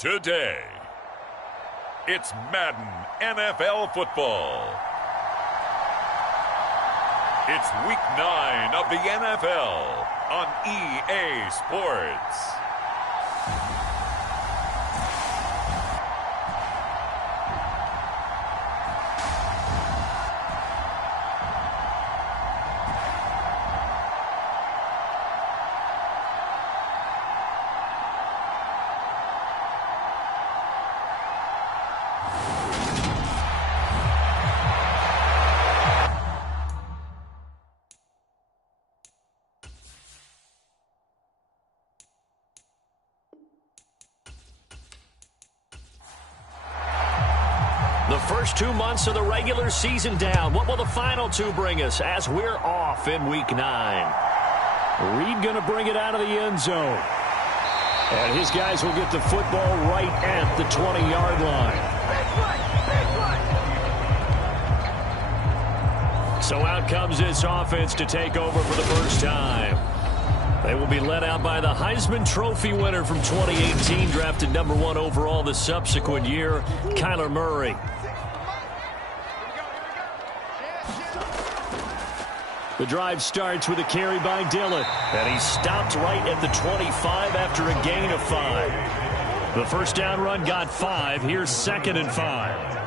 Today, it's Madden NFL football. It's week 9 of the NFL on EA Sports. The first 2 months of the regular season down. What will the final 2 bring us as we're off in week 9? Reed going to bring it out of the end zone. And his guys will get the football right at the 20-yard line. So out comes this offense to take over for the first time. They will be led out by the Heisman Trophy winner from 2018, drafted number 1 overall the subsequent year, Kyler Murray. The drive starts with a carry by Dillon, and he's stopped right at the 25 after a gain of 5. The first down run got 5. Here's 2nd and 5.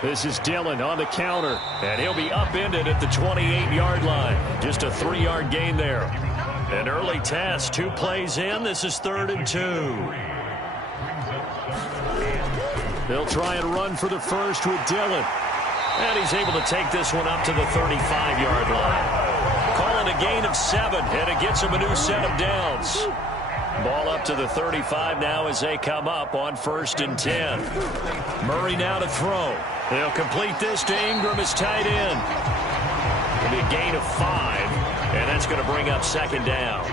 This is Dillon on the counter, and he'll be upended at the 28-yard line. Just a 3-yard gain there. An early test, 2 plays in. This is 3rd and 2. They'll try and run for the first with Dillon. And he's able to take this one up to the 35-yard line. Calling a gain of 7, and it gets him a new set of downs. Ball up to the 35 now as they come up on 1st and 10. Murray now to throw. They'll complete this to Ingram as tight end. It'll be a gain of 5, and that's going to bring up 2nd down.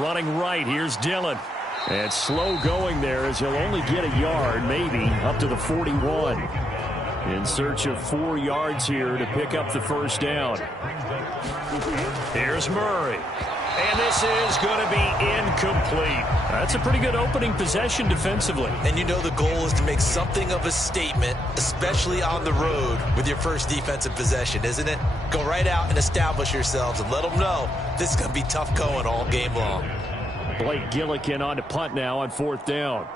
Running right, here's Dillon. And slow going there as he'll only get a yard, maybe, up to the 41. In search of 4 yards here to pick up the first down. Here's Murray. And this is going to be incomplete. That's a pretty good opening possession defensively. And you know the goal is to make something of a statement, especially on the road with your first defensive possession, isn't it? Go right out and establish yourselves and let them know this is going to be tough going all game long. Blake Gillikin on to punt now on 4th down.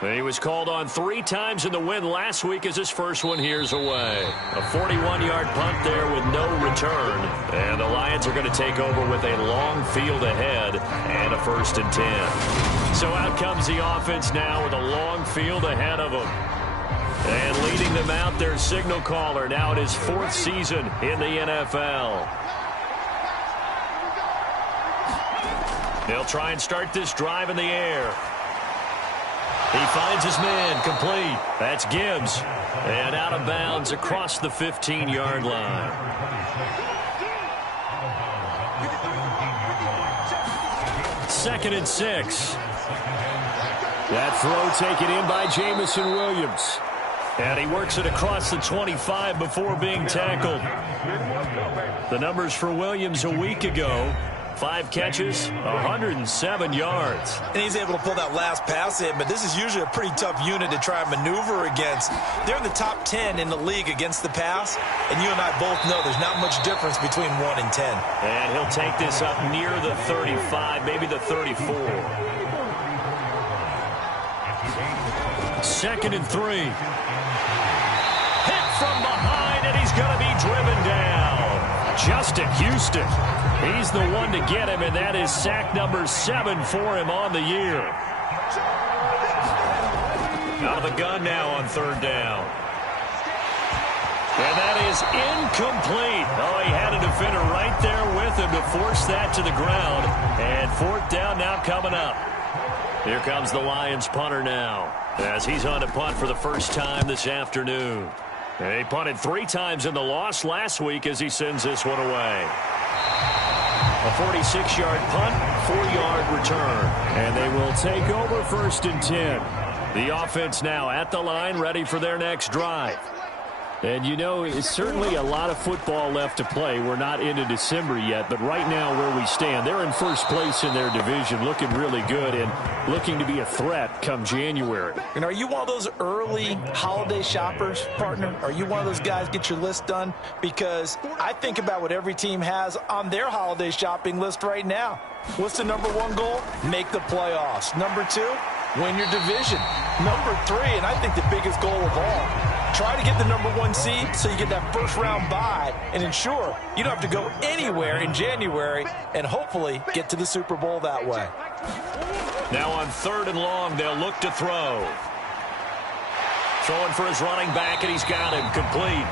He was called on 3 times in the win last week as his first one here's away. A 41-yard punt there with no return. And the Lions are going to take over with a long field ahead and a 1st and 10. So out comes the offense now with a long field ahead of them. And leading them out, their signal caller now in his 4th season in the NFL. They'll try and start this drive in the air. He finds his man, complete. That's Gibbs. And out of bounds across the 15-yard line. Second and 6. That throw taken in by Jamison Williams. And he works it across the 25 before being tackled. The numbers for Williams a week ago. 5 catches, 107 yards. And he's able to pull that last pass in, but this is usually a pretty tough unit to try and maneuver against. They're in the top 10 in the league against the pass, and you and I both know there's not much difference between 1 and 10. And he'll take this up near the 35, maybe the 34. 2nd and 3. Hit from behind, and he's going to be driven down. Justin Houston. He's the one to get him, and that is sack number 7 for him on the year. Out of the gun now on 3rd down. And that is incomplete. Oh, he had a defender right there with him to force that to the ground. And 4th down now coming up. Here comes the Lions punter now, as he's on to punt for the first time this afternoon. And he punted 3 times in the loss last week as he sends this one away. A 46-yard punt, 4-yard return. And they will take over 1st and 10. The offense now at the line, ready for their next drive. And, you know, it's certainly a lot of football left to play. We're not into December yet, but right now where we stand, they're in first place in their division, looking really good and looking to be a threat come January. And are you one of those early holiday shoppers, partner? Are you one of those guys get your list done? Because I think about what every team has on their holiday shopping list right now. What's the number one goal? Make the playoffs. Number two, win your division. Number three, and I think the biggest goal of all, try to get the number one seed so you get that first round bye and ensure you don't have to go anywhere in January and hopefully get to the Super Bowl that way. Now on 3rd and long, they'll look to throw. Throwing for his running back, and he's got him complete.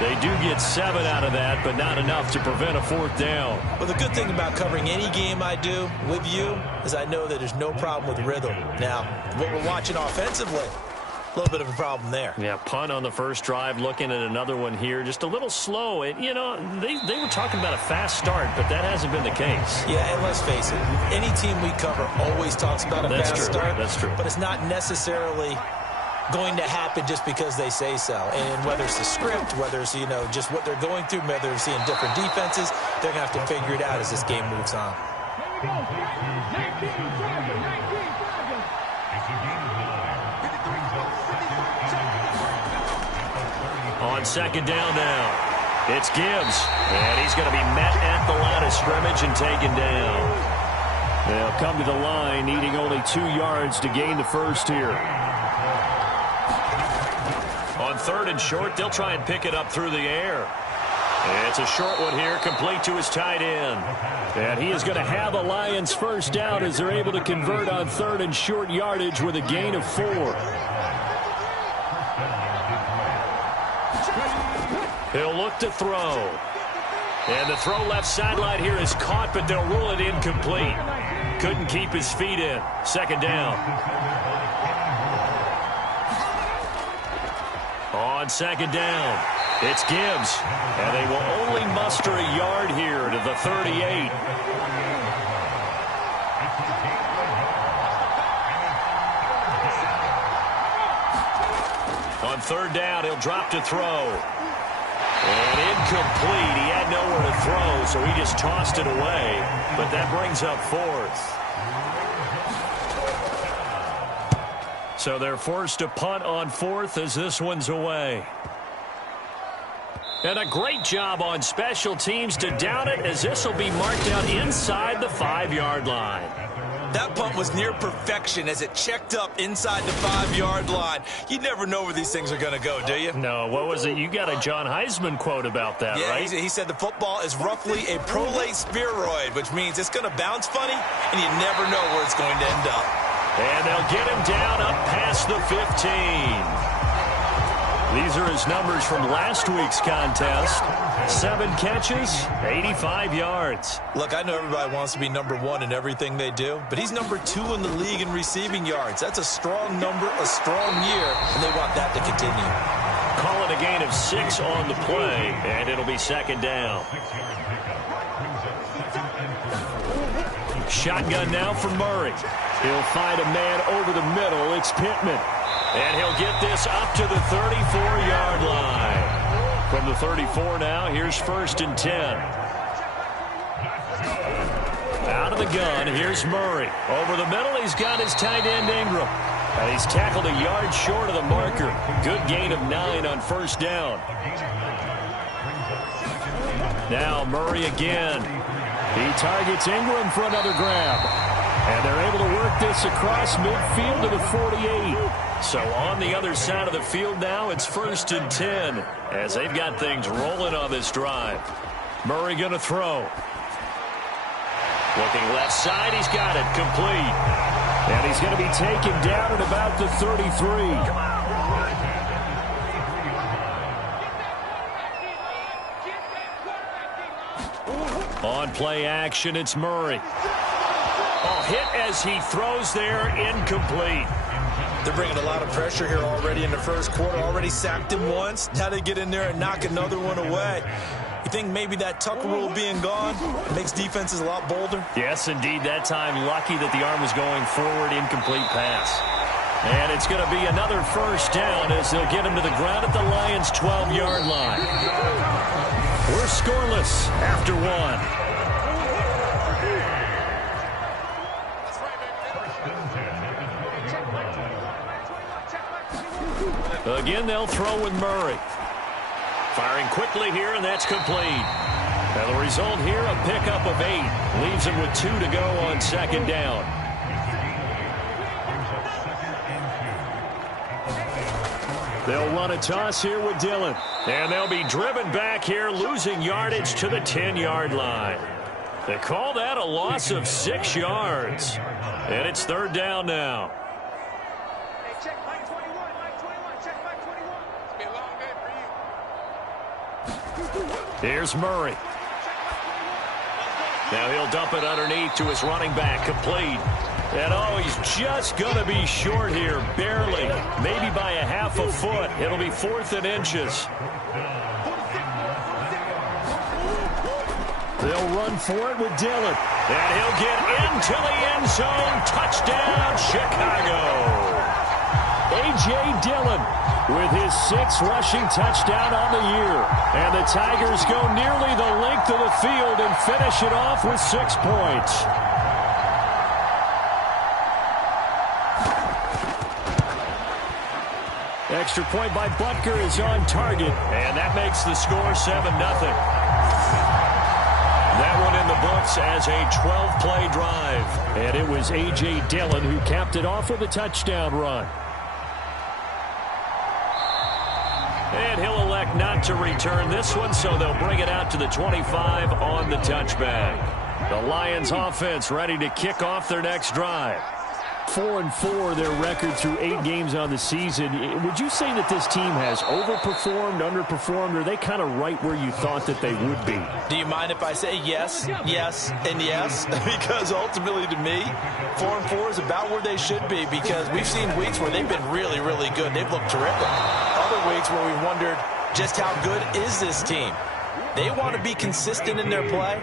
They do get 7 out of that, but not enough to prevent a 4th down. Well, the good thing about covering any game I do with you is I know that there's no problem with rhythm. Now, what we're watching offensively, a little bit of a problem there. Yeah, punt on the first drive, looking at another one here. Just a little slow. And, you know, they were talking about a fast start, but that hasn't been the case. Yeah, and let's face it, any team we cover always talks about a fast start. That's true. But it's not necessarily going to happen just because they say so. And whether it's the script, whether it's, you know, just what they're going through, whether they're seeing different defenses, they're going to have to figure it out as this game moves on. On 2nd down now, it's Gibbs, and he's going to be met at the line of scrimmage and taken down. They'll come to the line, needing only 2 yards to gain the first here. On 3rd and short, they'll try and pick it up through the air. It's a short one here, complete to his tight end. And he is going to have a Lions first down as they're able to convert on 3rd and short yardage with a gain of 4. He'll look to throw. And the throw left sideline here is caught, but they'll rule it incomplete. Couldn't keep his feet in. 2nd down. On 2nd down, it's Gibbs. And they will only muster a yard here to the 38. On 3rd down, he'll drop to throw. And incomplete. He had nowhere to throw, so he just tossed it away. But that brings up 4th. So they're forced to punt on 4th as this one's away. And a great job on special teams to down it, as this will be marked out inside the 5-yard line. That punt was near perfection as it checked up inside the 5-yard line. You never know where these things are going to go, do you? No, what was it? You got a John Heisman quote about that, yeah, right? He said the football is roughly a prolate spheroid, which means it's going to bounce funny, and you never know where it's going to end up. And they'll get him down up past the 15. These are his numbers from last week's contest. 7 catches, 85 yards. Look, I know everybody wants to be number 1 in everything they do, but he's number 2 in the league in receiving yards. That's a strong number, a strong year, and they want that to continue. Call it a gain of 6 on the play, and it'll be 2nd down. Shotgun now for Murray. He'll find a man over the middle. It's Pittman. And he'll get this up to the 34-yard line. From the 34 now, here's 1st and 10. Out of the gun, here's Murray. Over the middle, he's got his tight end Ingram. And he's tackled a yard short of the marker. Good gain of 9 on 1st down. Now Murray again. He targets Ingram for another grab. And they're able to work this across midfield to the 48. So on the other side of the field now, it's 1st and 10 as they've got things rolling on this drive. Murray going to throw. Looking left side, he's got it complete. And he's going to be taken down at about the 33. On play action, it's Murray. Oh, hit as he throws there, incomplete. They're bringing a lot of pressure here already in the first quarter. Already sacked him once. Now they get in there and knock another one away. You think maybe that Tucker rule being gone makes defenses a lot bolder? Yes, indeed. That time, lucky that the arm was going forward, incomplete pass. And it's going to be another first down as they'll get him to the ground at the Lions' 12-yard line. We're scoreless after one. Again, they'll throw with Murray. Firing quickly here, and that's complete. And the result here, a pickup of 8. Leaves him with 2 to go on second down. They'll run a toss here with Dillon. And they'll be driven back here, losing yardage to the 10-yard line. They call that a loss of 6 yards. And it's third down now. Here's Murray. Now he'll dump it underneath to his running back, complete. And oh, he's just going to be short here, barely, maybe by a half a foot. It'll be 4th and inches. They'll run for it with Dillon. And he'll get into the end zone. Touchdown, Chicago. A.J. Dillon with his 6th rushing touchdown on the year. And the Tigers go nearly the length of the field and finish it off with 6 points. Extra point by Butker is on target, and that makes the score 7-0. That one in the books as a 12-play drive. And it was A.J. Dillon who capped it off with a touchdown run. And he'll elect not to return this one, so they'll bring it out to the 25 on the touchback. The Lions offense ready to kick off their next drive. 4-4 their record through 8 games on the season. Would you say that this team has overperformed, underperformed, or are they kind of right where you thought that they would be? Do you mind if I say yes, yes, and yes? Because ultimately to me, 4-4 is about where they should be, because we've seen weeks where they've been really, really good. They've looked terrific. Other weeks where we wondered just how good is this team. They want to be consistent in their play,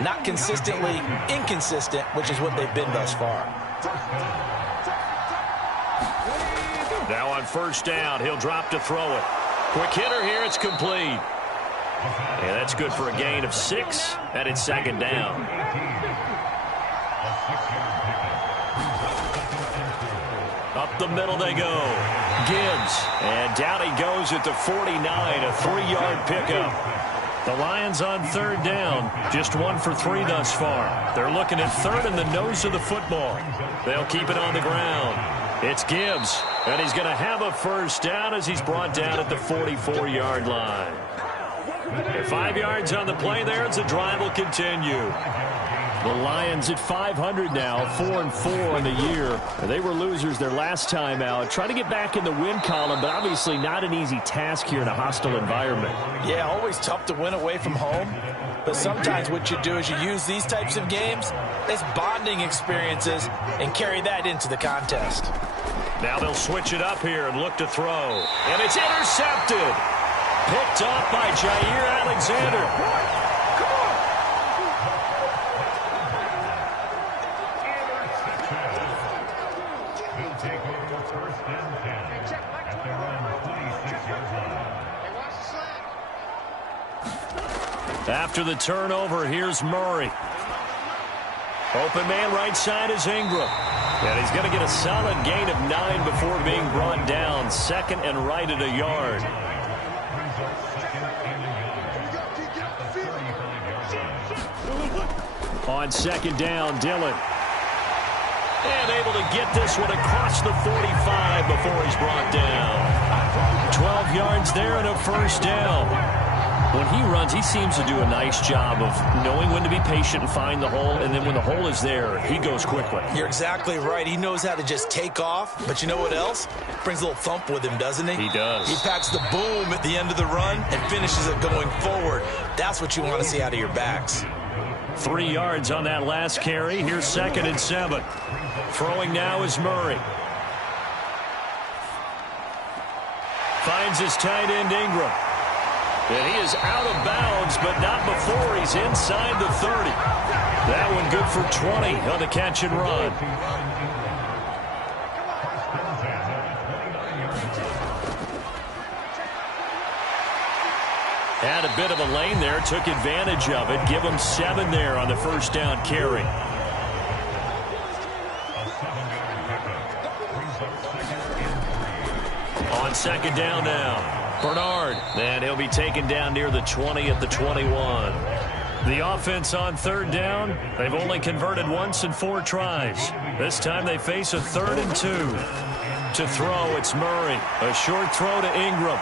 not consistently inconsistent, which is what they've been thus far. Now on first down, he'll drop to throw it. Quick hitter here, it's complete. Yeah, that's good for a gain of 6, and it's second down. Up the middle they go. Gibbs, and down he goes at the 49, a 3-yard pickup. The Lions on third down, just 1 for 3 thus far. They're looking at third in the nose of the football. They'll keep it on the ground. It's Gibbs, and he's going to have a first down as he's brought down at the 44-yard line. And 5 yards on the play there as the drive will continue. The Lions at 500 now, 4-4 in the year. They were losers their last time out. Trying to get back in the win column, but obviously not an easy task here in a hostile environment. Yeah, always tough to win away from home. But sometimes what you do is you use these types of games as bonding experiences and carry that into the contest. Now they'll switch it up here and look to throw. And it's intercepted. Picked off by Jair Alexander. After the turnover, here's Murray. Open man right side is Ingram. And he's going to get a solid gain of 9 before being brought down. 2nd and right at a yard. On second down, Dillon. And able to get this one across the 45 before he's brought down. 12 yards there and a first down. When he runs, he seems to do a nice job of knowing when to be patient and find the hole, and then when the hole is there, he goes quickly. You're exactly right. He knows how to just take off, but you know what else? Brings a little thump with him, doesn't he? He does. He packs the boom at the end of the run and finishes it going forward. That's what you want to see out of your backs. 3 yards on that last carry. Here's 2nd and 7. Throwing now is Murray. Finds his tight end, Ingram. And he is out of bounds, but not before he's inside the 30. That one good for 20 on the catch and run. Had a bit of a lane there, took advantage of it. Give him 7 there on the first down carry. On second down now, Bernard. And he'll be taken down near the 20 at the 21. The offense on third down, they've only converted once in 4 tries. This time they face a 3rd and 2. To throw, it's Murray. A short throw to Ingram.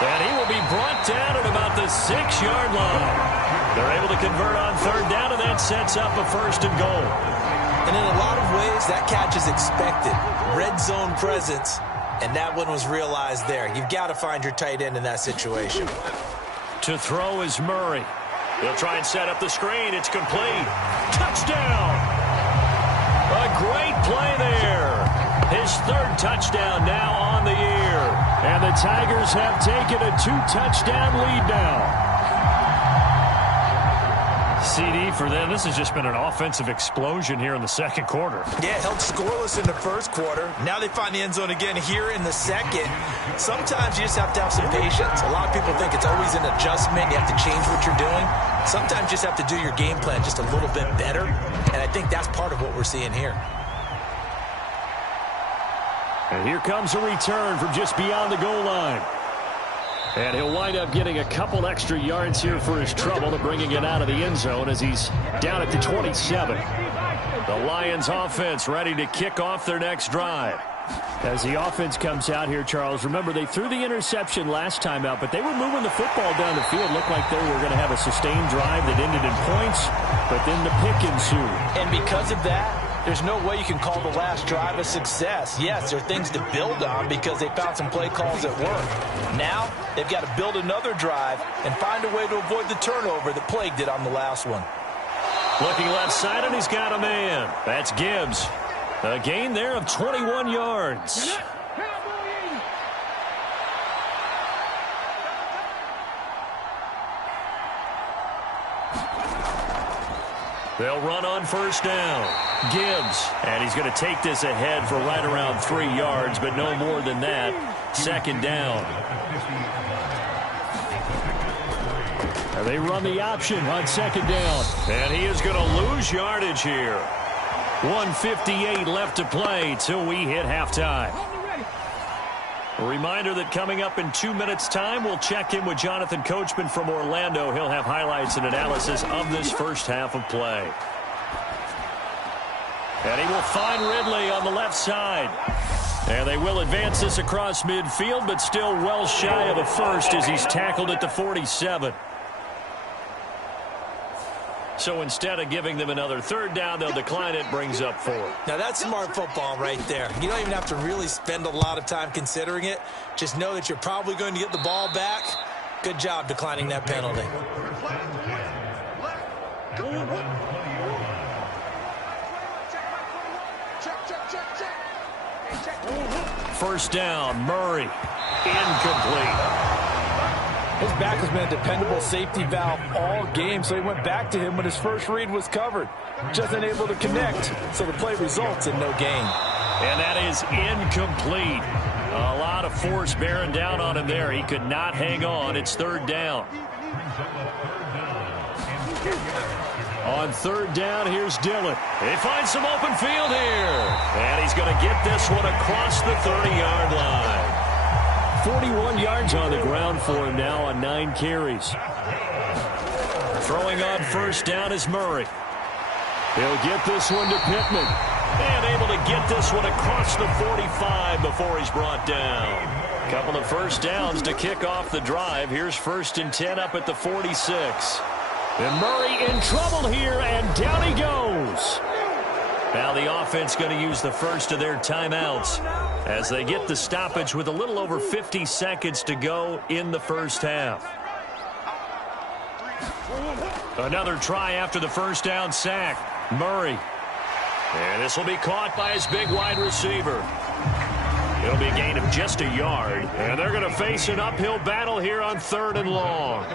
And he will be brought down at about the 6-yard line. They're able to convert on third down, and that sets up a 1st and goal. And in a lot of ways, that catch is expected. Red zone presence, and that one was realized there. You've got to find your tight end in that situation. To throw is Murray. He'll try and set up the screen. It's complete. Touchdown! A great play there. His 3rd touchdown now on the year. And the Tigers have taken a 2-touchdown lead now. CD for them. This has just been an offensive explosion here in the second quarter. Yeah, held scoreless in the first quarter. Now they find the end zone again here in the second. Sometimes you just have to have some patience. A lot of people think it's always an adjustment. You have to change what you're doing. Sometimes you just have to do your game plan just a little bit better. And I think that's part of what we're seeing here. And here comes a return from just beyond the goal line. And he'll wind up getting a couple extra yards here for his trouble to bringing it out of the end zone as he's down at the 27. The Lions offense ready to kick off their next drive. As the offense comes out here, Charles, remember they threw the interception last time out, but they were moving the football down the field. Looked like they were going to have a sustained drive that ended in points, but then the pick ensued. And because of that, there's no way you can call the last drive a success. Yes, there are things to build on because they found some play calls that work. Now, they've got to build another drive and find a way to avoid the turnover that plagued it on the last one. Looking left side, and he's got a man. That's Gibbs. A gain there of 21 yards. They'll run on first down. Gibbs, and he's going to take this ahead for right around 3 yards, but no more than that. Second down. And they run the option on second down. And he is going to lose yardage here. 1:58 left to play till we hit halftime. A reminder that coming up in 2 minutes' time, we'll check in with Jonathan Coachman from Orlando. He'll have highlights and analysis of this first half of play. And he will find Ridley on the left side. And they will advance this across midfield, but still well shy of a first as he's tackled at the 47. So instead of giving them another third down, they'll decline it, brings up 4. Now that's smart football right there. You don't even have to really spend a lot of time considering it. Just know that you're probably going to get the ball back. Good job declining that penalty. First down, Murray. Incomplete. His back has been a dependable safety valve all game, so he went back to him when his first read was covered. Just unable to connect, so the play results in no gain. And that is incomplete. A lot of force bearing down on him there. He could not hang on. It's third down. On third down, here's Dillon. He finds some open field here. And he's going to get this one across the 30-yard line. 41 yards on the ground for him now on 9 carries. Throwing on first down is Murray. He'll get this one to Pittman. And able to get this one across the 45 before he's brought down. Couple of first downs to kick off the drive. Here's 1st and 10 up at the 46. And Murray in trouble here, and down he goes. Now the offense going to use the first of their timeouts as they get the stoppage with a little over 50 seconds to go in the first half. Another try after the first down sack. Murray. And this will be caught by his big wide receiver. It'll be a gain of just a yard. And they're going to face an uphill battle here on 3rd and long.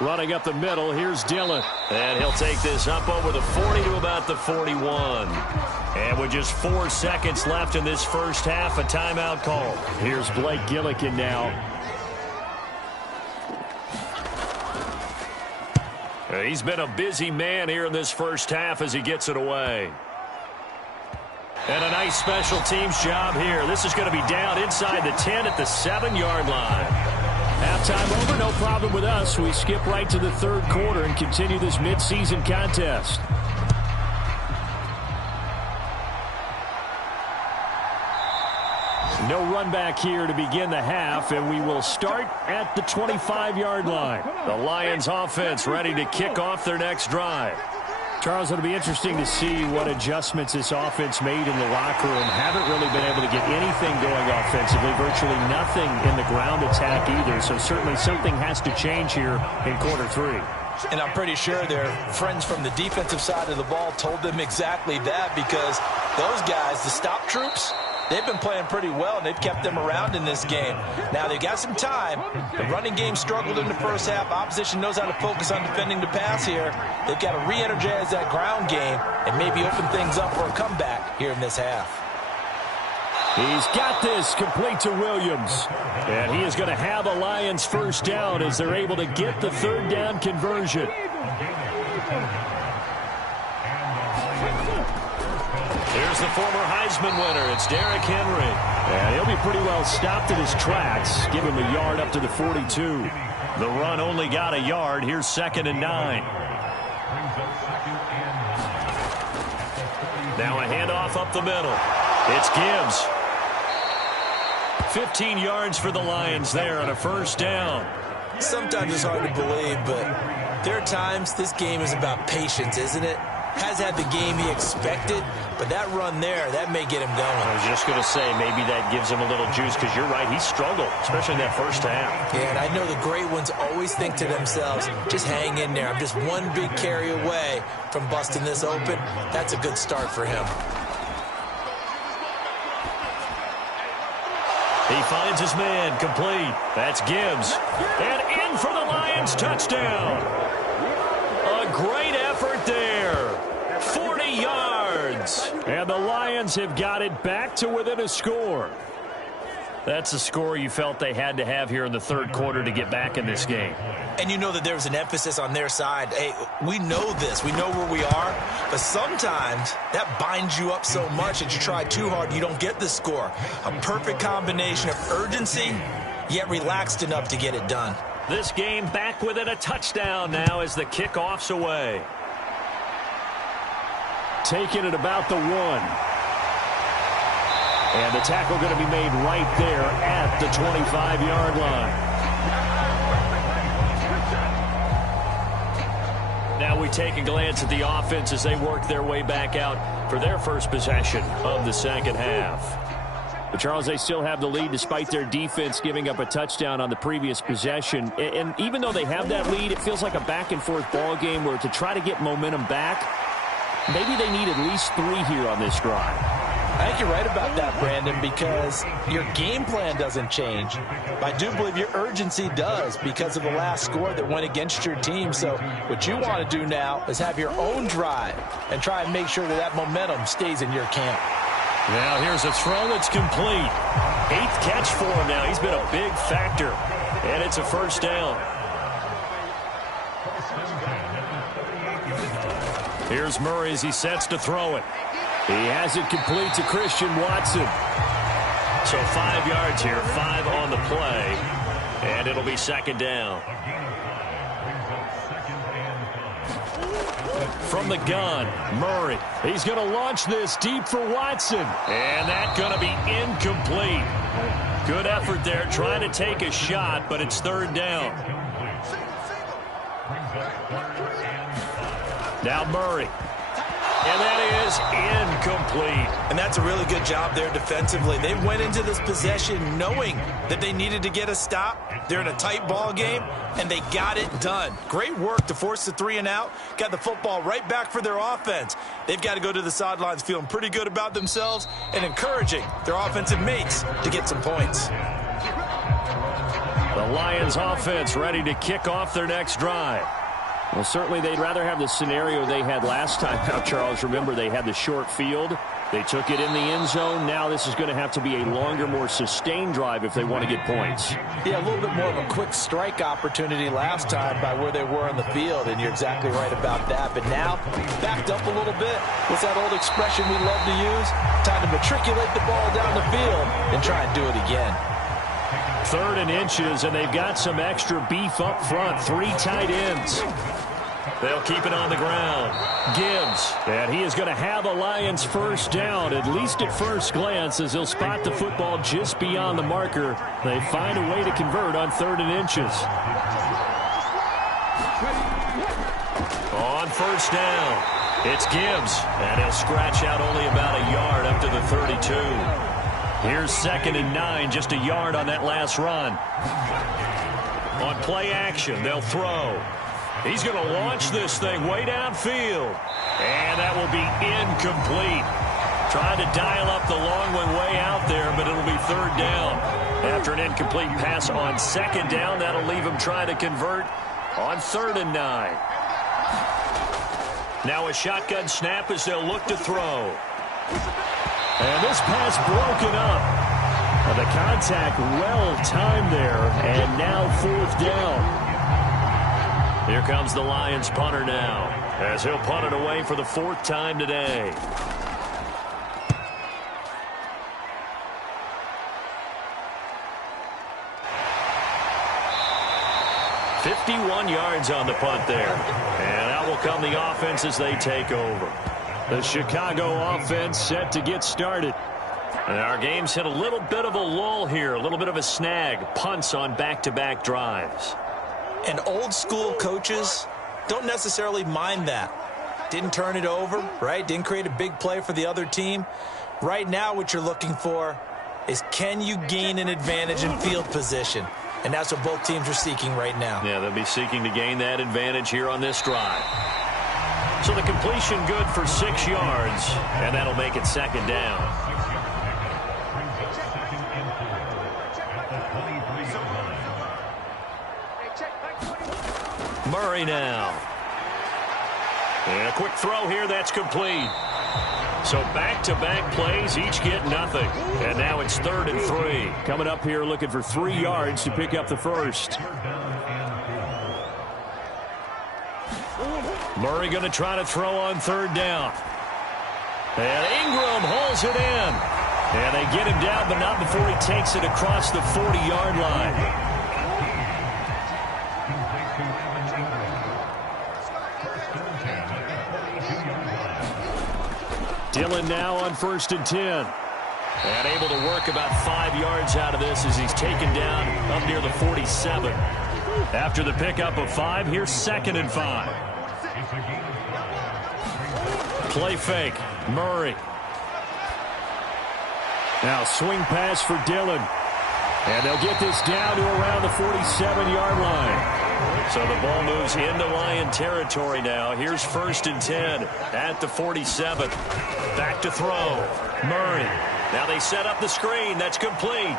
Running up the middle, here's Dillon. And he'll take this up over the 40 to about the 41. And with just 4 seconds left in this first half, a timeout call. Here's Blake Gillikin now. He's been a busy man here in this first half as he gets it away. And a nice special teams job here. This is going to be down inside the 10 at the 7-yard line. Halftime over, no problem with us. We skip right to the third quarter and continue this midseason contest. No run back here to begin the half, and we will start at the 25-yard line. The Lions offense ready to kick off their next drive. Charles, it'll be interesting to see what adjustments this offense made in the locker room. Haven't really been able to get anything going offensively, virtually nothing in the ground attack either. So certainly something has to change here in quarter 3. And I'm pretty sure their friends from the defensive side of the ball told them exactly that, because those guys, the stop troops, they've been playing pretty well, and they've kept them around in this game. Now, they've got some time. The running game struggled in the first half. Opposition knows how to focus on defending the pass here. They've got to re-energize that ground game and maybe open things up for a comeback here in this half. He's got this complete to Williams. And he is going to have a Lions first down as they're able to get the third down conversion. Here's the former Heisman winner. It's Derrick Henry. And he'll be pretty well stopped in his tracks. Give him a yard up to the 42. The run only got a yard. Here's 2nd and 9. Now a handoff up the middle. It's Gibbs. 15 yards for the Lions there on a first down. Sometimes it's hard to believe, but there are times this game is about patience, isn't it? Has had the game he expected, but that run there, that may get him going. I was just going to say, maybe that gives him a little juice, because you're right, he struggled, especially in that first half. Yeah, and I know the great ones always think to themselves, just hang in there. I'm just one big carry away from busting this open. That's a good start for him. He finds his man, complete. That's Gibbs. And in for the Lions, touchdown. A great effort there. 40 yards. And the Lions have got it back to within a score. That's a score you felt they had to have here in the third quarter to get back in this game. And you know that there's an emphasis on their side. Hey, we know this. We know where we are. But sometimes that binds you up so much that you try too hard, you don't get the score. A perfect combination of urgency, yet relaxed enough to get it done. This game back within a touchdown now as the kickoff's away. Taking it about the 1. And the tackle going to be made right there at the 25-yard line. Now we take a glance at the offense as they work their way back out for their first possession of the second half. But Charles, they still have the lead despite their defense giving up a touchdown on the previous possession. And even though they have that lead, it feels like a back-and-forth ball game where to try to get momentum back, maybe they need at least 3 here on this drive. I think you're right about that, Brandon, because your game plan doesn't change. I do believe your urgency does because of the last score that went against your team. So what you want to do now is have your own drive and try and make sure that that momentum stays in your camp. Now here's a throw that's complete. 8th catch for him now. He's been a big factor. And it's a first down. Here's Murray as he sets to throw it. He has it complete to Christian Watson. So 5 yards here, 5 on the play. And it'll be second down. From the gun, Murray. He's going to launch this deep for Watson. And that's going to be incomplete. Good effort there, trying to take a shot, but it's third down. Now Murray. And that is incomplete. And that's a really good job there defensively. They went into this possession knowing that they needed to get a stop. They're in a tight ball game, and they got it done. Great work to force the 3 and out. Got the football right back for their offense. They've got to go to the sidelines feeling pretty good about themselves and encouraging their offensive mates to get some points. The Lions offense ready to kick off their next drive. Well, certainly they'd rather have the scenario they had last time. Now, Charles, remember they had the short field. They took it in the end zone. Now this is going to have to be a longer, more sustained drive if they want to get points. Yeah, a little bit more of a quick strike opportunity last time by where they were on the field, and you're exactly right about that. But now, backed up a little bit. What's that old expression we love to use? Time to matriculate the ball down the field and try and do it again. 3rd and inches, and they've got some extra beef up front. 3 tight ends. They'll keep it on the ground. Gibbs, and he is going to have a Lions first down, at least at first glance, as he'll spot the football just beyond the marker. They find a way to convert on 3rd and inches. On first down, it's Gibbs, and he'll scratch out only about a yard up to the 32. Here's 2nd and 9, just a yard on that last run. On play action, they'll throw. He's going to launch this thing way downfield. And that will be incomplete. Trying to dial up the long one way out there, but it'll be 3rd down. After an incomplete pass on 2nd down, that'll leave him trying to convert on 3rd and 9. Now a shotgun snap as they'll look to throw. And this pass broken up. And the contact well timed there. And now 4th down. Here comes the Lions punter now, as he'll punt it away for the 4th time today. "51 yards on the punt there. And out will come the offense as they take over. The Chicago offense set to get started. And our game's hit a little bit of a lull here, a little bit of a snag. Punts on back-to-back drives. And old-school coaches don't necessarily mind that. Didn't turn it over, right? Didn't create a big play for the other team. Right now what you're looking for is, can you gain an advantage in field position? And that's what both teams are seeking right now. Yeah, they'll be seeking to gain that advantage here on this drive. So the completion good for 6 yards, and that'll make it 2nd down. Murray now. And a quick throw here, that's complete. So back-to-back plays, each get nothing. And now it's 3rd and 3. Coming up here looking for 3 yards to pick up the first. Murray going to try to throw on 3rd down. And Ingram holds it in. And they get him down, but not before he takes it across the 40-yard line. Dillon now on 1st and 10. And able to work about 5 yards out of this as he's taken down up near the 47. After the pickup of 5, here's 2nd and 5. Play fake. Murray. Now swing pass for Dillon. And they'll get this down to around the 47-yard line. So the ball moves into Lion territory now. Here's 1st and 10 at the 47. Back to throw. Murray. Now they set up the screen. That's complete.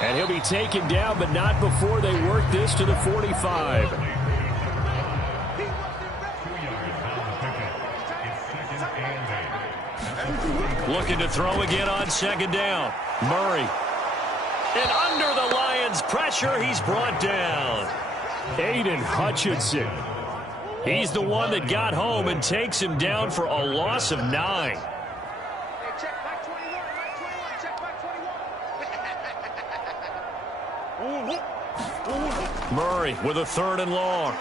And he'll be taken down, but not before they work this to the 45. Looking to throw again on 2nd down. Murray. And under the Lions' pressure, he's brought down. Aiden Hutchinson. He's the one that got home and takes him down for a loss of 9. Murray with a 3rd and long.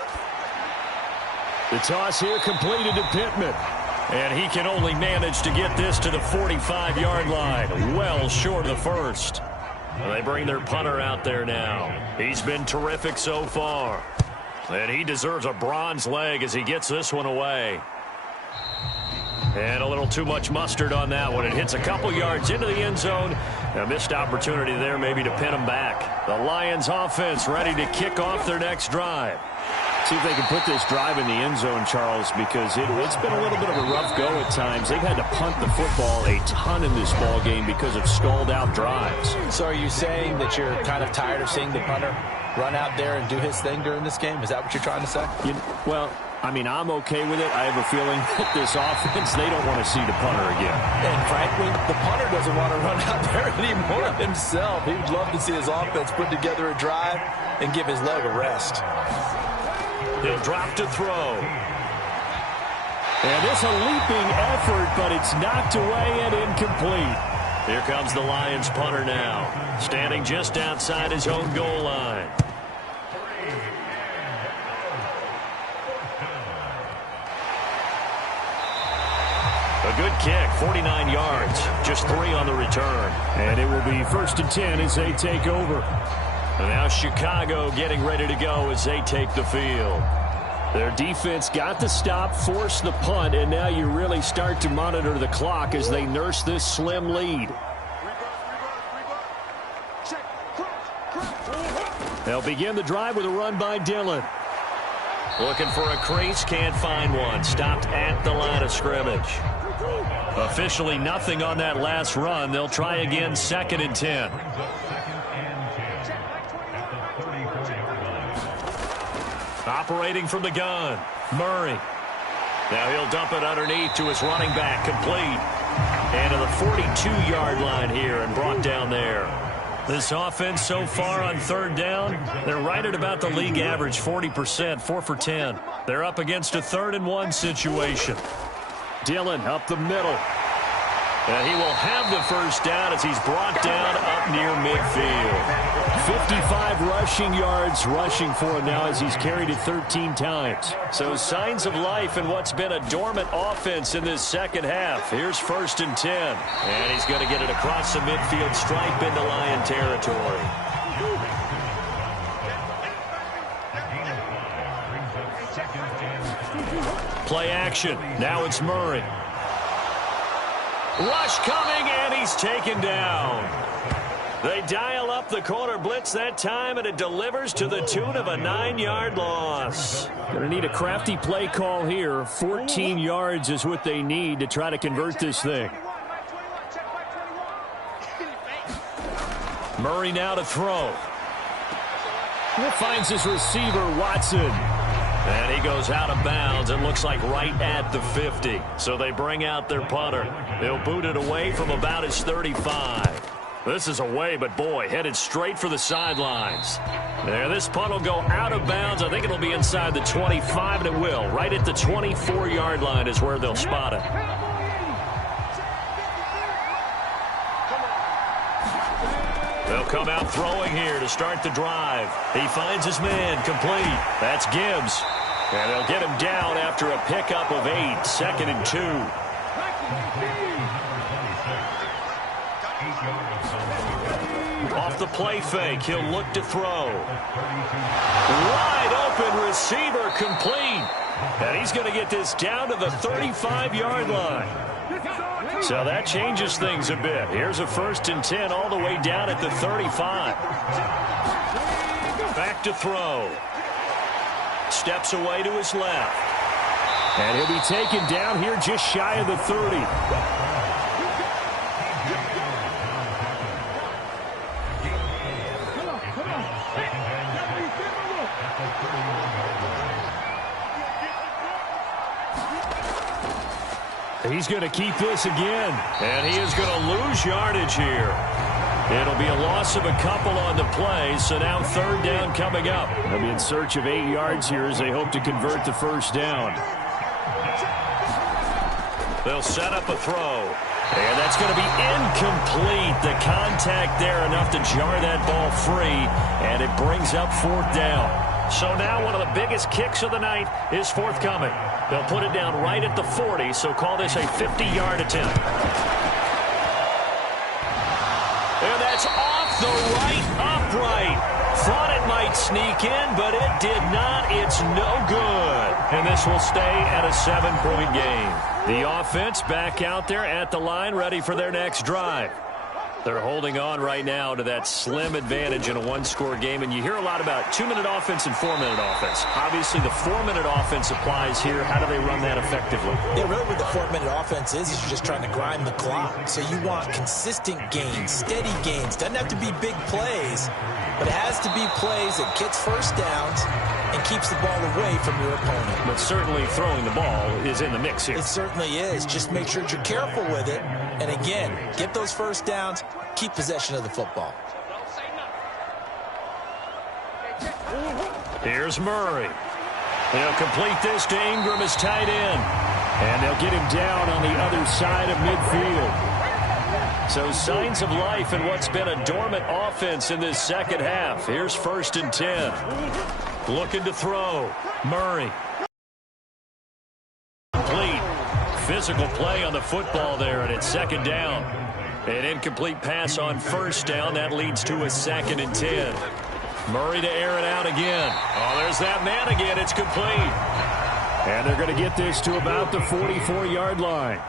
The toss here completed to Pittman. And he can only manage to get this to the 45-yard line. Well short of the first. They bring their punter out there now. He's been terrific so far. And he deserves a bronze leg as he gets this one away. And a little too much mustard on that one. It hits a couple yards into the end zone. A missed opportunity there maybe to pin him back. The Lions offense ready to kick off their next drive. See if they can put this drive in the end zone, Charles, because it's been a little bit of a rough go at times. They've had to punt the football a ton in this ball game because of stalled-out drives. So are you saying that you're kind of tired of seeing the punter run out there and do his thing during this game? Is that what you're trying to say? Well, I mean, I'm okay with it. I have a feeling that this offense, they don't want to see the punter again. And frankly, the punter doesn't want to run out there anymore himself. He would love to see his offense put together a drive and give his leg a rest. He'll drop to throw. And it's a leaping effort, but it's knocked away and incomplete. Here comes the Lions punter now, standing just outside his own goal line. A good kick, 49 yards, just 3 on the return. And it will be 1st and 10 as they take over. And now Chicago getting ready to go as they take the field. Their defense got the stop, forced the punt, and now you really start to monitor the clock as they nurse this slim lead. They'll begin the drive with a run by Dillon. Looking for a crease, can't find one. Stopped at the line of scrimmage. Officially nothing on that last run. They'll try again, 2nd and 10. Operating from the gun, Murray. Now he'll dump it underneath to his running back, complete. And to the 42-yard line here and brought down there. This offense so far on 3rd down, they're right at about the league average, 40%, 4 for 10. They're up against a 3rd and 1 situation. Dillon up the middle. And he will have the 1st down as he's brought down up near midfield. 55 rushing yards rushing for him now as he's carried it 13 times. So signs of life in what's been a dormant offense in this second half. Here's 1st and 10. And he's going to get it across the midfield stripe into Lion territory. Play action. Now it's Murray. Rush coming, and he's taken down. They dial up the corner blitz that time, and it delivers to the tune of a 9-yard loss. Going to need a crafty play call here. 14 yards is what they need to try to convert this thing. Murray now to throw. Finds his receiver, Watson. And he goes out of bounds and looks like right at the 50. So they bring out their punter. They'll boot it away from about his 35. This is away, but boy, headed straight for the sidelines. There, this punt will go out of bounds. I think it'll be inside the 25, and it will. Right at the 24-yard line is where they'll spot it. They'll come out throwing here to start the drive. He finds his man, complete. That's Gibbs. And they'll get him down after a pickup of 8, 2nd and 2. Off the play fake, he'll look to throw. Wide open receiver, complete. And he's going to get this down to the 35-yard line. So that changes things a bit. Here's a 1st and 10 all the way down at the 35. Back to throw. Steps away to his left. And he'll be taken down here just shy of the 30. He's going to keep this again. And he is going to lose yardage here. It'll be a loss of a couple on the play, so now 3rd down coming up. They'll be in search of 8 yards here as they hope to convert the 1st down. They'll set up a throw. And that's going to be incomplete. The contact there enough to jar that ball free, and it brings up 4th down. So now one of the biggest kicks of the night is forthcoming. They'll put it down right at the 40, so call this a 50-yard attempt. And that's off the right upright. Thought it might sneak in, but it did not. It's no good. And this will stay at a 7-point game. The offense back out there at the line, ready for their next drive. They're holding on right now to that slim advantage in a one-score game, and you hear a lot about 2-minute offense and 4-minute offense. Obviously, the 4-minute offense applies here. How do they run that effectively? Yeah, really what the 4-minute offense is you're just trying to grind the clock. So you want consistent gains, steady gains. Doesn't have to be big plays, but it has to be plays that gets first downs and keeps the ball away from your opponent. But certainly throwing the ball is in the mix here. It certainly is. Just make sure you're careful with it. And again, get those first downs, keep possession of the football. Here's Murray. They'll complete this to Ingram as tight end. And they'll get him down on the other side of midfield. So signs of life in what's been a dormant offense in this second half. Here's 1st and 10. Looking to throw. Murray. Complete. Physical play on the football there, and it's 2nd down. An incomplete pass on 1st down. That leads to a 2nd and 10. Murray to air it out again. Oh, there's that man again. It's complete. And they're going to get this to about the 44-yard line.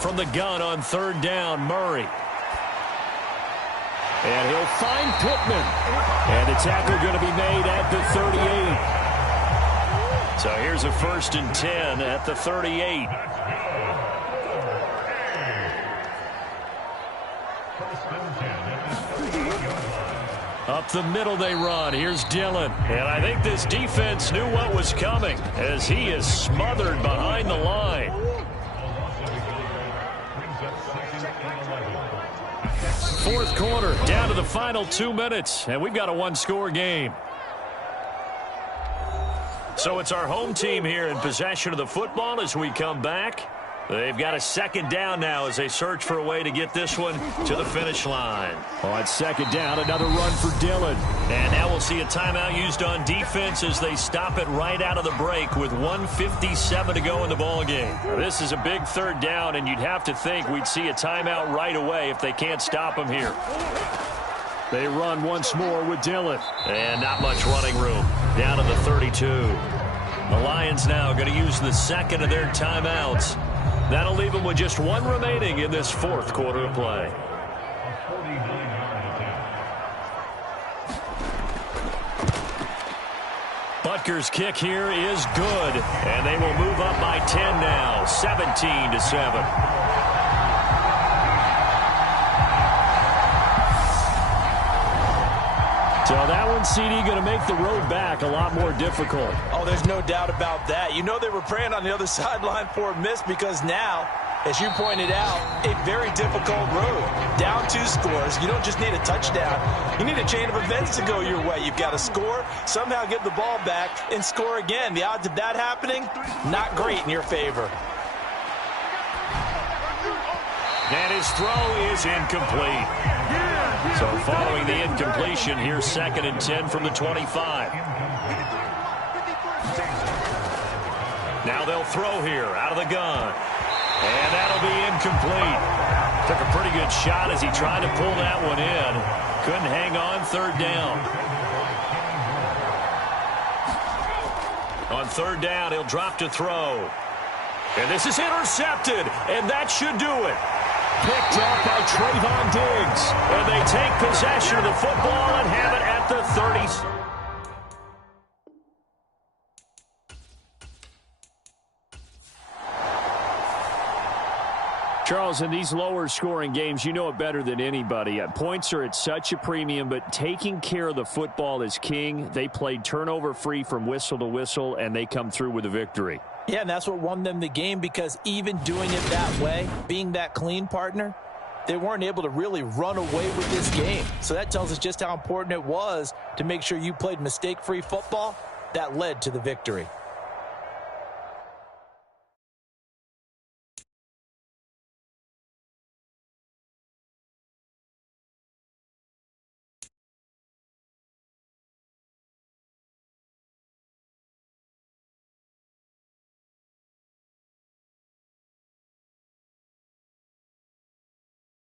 From the gun on 3rd down, Murray. And he'll find Pittman. And the tackle going to be made at the 38. So here's a 1st and 10 at the 38. Up the middle they run. Here's Dillon. And I think this defense knew what was coming as he is smothered behind the line. 4th quarter, down to the final 2 minutes, and we've got a one-score game. So it's our home team here in possession of the football as we come back. They've got a 2nd down now as they search for a way to get this one to the finish line. On 2nd down, another run for Dillon. And now we'll see a timeout used on defense as they stop it right out of the break with 1:57 to go in the ballgame. This is a big 3rd down, and you'd have to think we'd see a timeout right away if they can't stop them here. They run once more with Dillon. And not much running room. Down to the 32. The Lions now going to use the 2nd of their timeouts. That'll leave them with just 1 remaining in this 4th quarter of play. Butker's kick here is good, and they will move up by 10 now, 17-7. So that one, CD, going to make the road back a lot more difficult. Oh, there's no doubt about that. You know they were praying on the other sideline for a miss because now, as you pointed out, a very difficult road. Down 2 scores. You don't just need a touchdown. You need a chain of events to go your way. You've got to score, somehow get the ball back, and score again. The odds of that happening, not great in your favor. And his throw is incomplete. So following the incompletion, here's 2nd and 10 from the 25. Now they'll throw here out of the gun. And that'll be incomplete. Took a pretty good shot as he tried to pull that one in. Couldn't hang on, 3rd down. On 3rd down, he'll drop to throw. And this is intercepted, and that should do it. Picked up by Trayvon Diggs. And they take possession of the football and have it at the 30. Charles, in these lower scoring games, you know it better than anybody. Points are at such a premium, but taking care of the football is king. They played turnover free from whistle to whistle, and they come through with a victory. Yeah, and that's what won them the game, because even doing it that way, being that clean partner, they weren't able to really run away with this game. So that tells us just how important it was to make sure you played mistake-free football. That led to the victory.